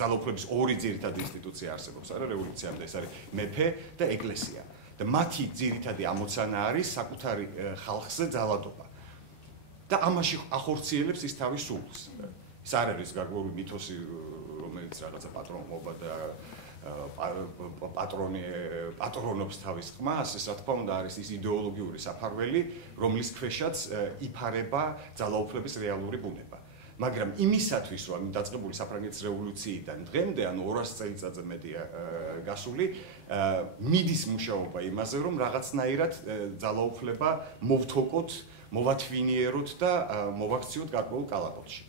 ძალაუფლების ორი ძირითადი ინსტიტუცია არსებობს, არა რევოლუციამდე ეს არის მეფე და ეკლესია. და მათი ძირითადი ამოცანა არის საკუთარი ხალხზე ძალადობა. და ამაში ახორციელებს ის თავის სულს. ეს არ არის გარკვეული მითოსი, რომელიც რაღაცა პატრონობა და პატრონობს თავის ხმას, ეს რა თქმა უნდა არის ის იდეოლოგიური საფარველი, რომლის ქვეშაც იფარება ძალაუფლების რეალური ბუნება. მაგრამ იმისათვის, რომ დაწყებული საფრანგეთის რევოლუციიდან დღემდე, ანუ 200 წელიწადზე მეტია გასული, მიდის მუშაობა იმაზე, რომ რაღაცნაირად ძალაუფლება მოვთოკოთ, მოვათვინიეროთ და მოვაქციოთ გარკვეულ კალაპოტში.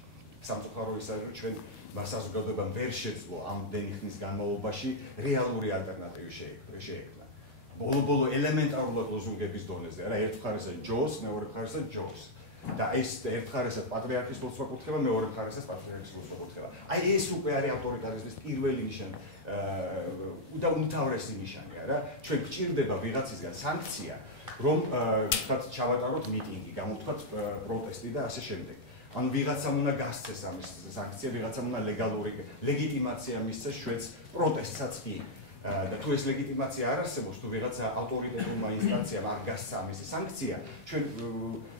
სამწუხარო ის არის, რომ ჩვენ საზოგადოებამ ვერ შეძლო ამდენი ხნის განმავლობაში რეალური ალტერნატივი შეექმნა. ბოლო-ბოლო ელემენტარულად ლოზუნგების დონეზე, რა ერთ მხარესაც ჯოს, მეორე მხარესაც ჯოს. და ეს ერთ მხარესაც პატრიარქის ლოცვა კუთხება, მეორე მხარესაც პატრიარქის ლოცვა კუთხება. აი ეს უკვე არის ავტორიტარიზმის პირველი ნიშანი და უმთავრესი ნიშანი, რა. ჩვენ გვჭირდება ვიღაცისგან სანქცია, რომ ვთქვათ, ჩავატაროთ მიტინგი, გამოვთქვათ პროტესტი და ასე შემდეგ. ანუ ვიღაცამ უნდა გასცეს ამის სანქცია, ვიღაცამ უნდა ლეგალური ლეგიტიმაცია მისცეს შვედს პროტესტსაც კი. და თუ ეს ლეგიტიმაცია არ არსებობს, თუ ვიღაცა ავტორიტეტულმა ინსტანციამ არ გასცა ამისი სანქცია, ჩვენ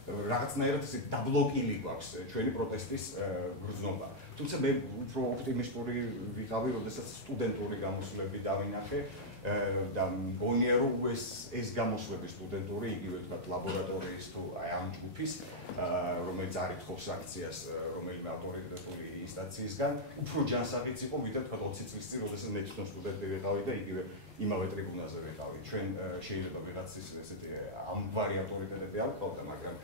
რაღაცნაირად ესე დაბლოკილი გვაქვს ჩვენი პროტესტის გრძნობა. თუმცა მე უფრო ოპტიმისტური ვიყავი, როდესაც სტუდენტური გამოსვლები დავინახე და მგონია, რომ ეს გამოსვლები სტუდენტური, იგივე თქვათ ლაბორატორიის თუ აი ამ ჯგუფის, რომელიც არ ითხოვს სანქციას რომელიმე ავტორიტეტული ინსტანციისგან, უფრო ჯანსაღიც იყო, ვიდრე თქვათ 20 წლის წინ, როდესაც მე თვითონ სტუდენტი ვიყავი და იგივე იმავე ტრიბუნაზე ვიყავი. ჩვენ შეიძლება ვიღაცის ესეთი ამგვარი ავტორიტეტები არ ყავდა, მაგრამ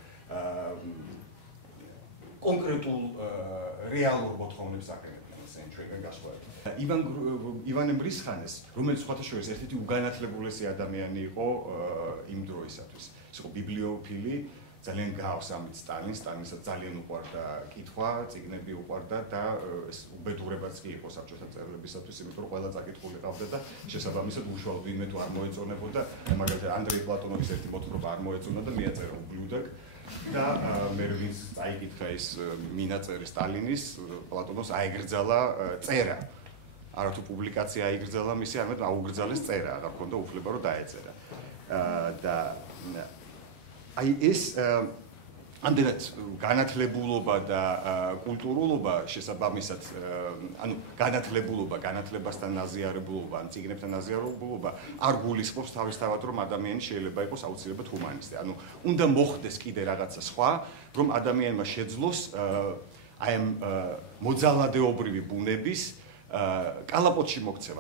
კონკრეტულ რეალურ მოთხოვნებს აკრებდნენ ესენი ჩვენგან გასვლით. ივანე მრისხანეს, რომელიც სხვათა შორის ერთ-ერთი უგანათლებულესი ადამიანი იყო იმ დროისათვის. ის იყო ბიბლიოფილი, ძალიან გავს ამით სტალინსაც ძალიან უყვარდა კითხვა, წიგნები უყვარდა და ეს უბედურებაც კი იყო საბჭოთა წევრებისათვის, იმიტომ რომ ყველა წაკითხული ყავდა და შესაბამისად უშუალოდ ვინმე თუ არ მოეწონებოდა, მაგალითად ანდრეი პლატონოვის ერთი მოთხრობა არ მოეწონა და მიაწერა უბლუდაკ და მე ვინც წაიკითხა ის მინაწერი სტალინის, პლატონოს აიგრძალა წერა. არა თუ პუბლიკაცია აიგრძალა მისი, არამედ აუგრძალეს წერა, აღარ ჰქონდა უფლება რომ დაეწერა. და აი ეს ამდენად განათლებულობა და კულტურულობა შესაბამისად, ანუ განათლებასთან ნაზიარებულობა, ან წიგნებთან ნაზიარებულობა არ გულისხმობს თავისთავად, რომ ადამიანი შეიძლება იყოს აუცილებლად ჰუმანისტი. ანუ უნდა მოხდეს კიდე რაღაცა სხვა, რომ ადამიანმა შეძლოს აი ამ მოძალადეობრივი ბუნების კალაპოტში მოქცევა.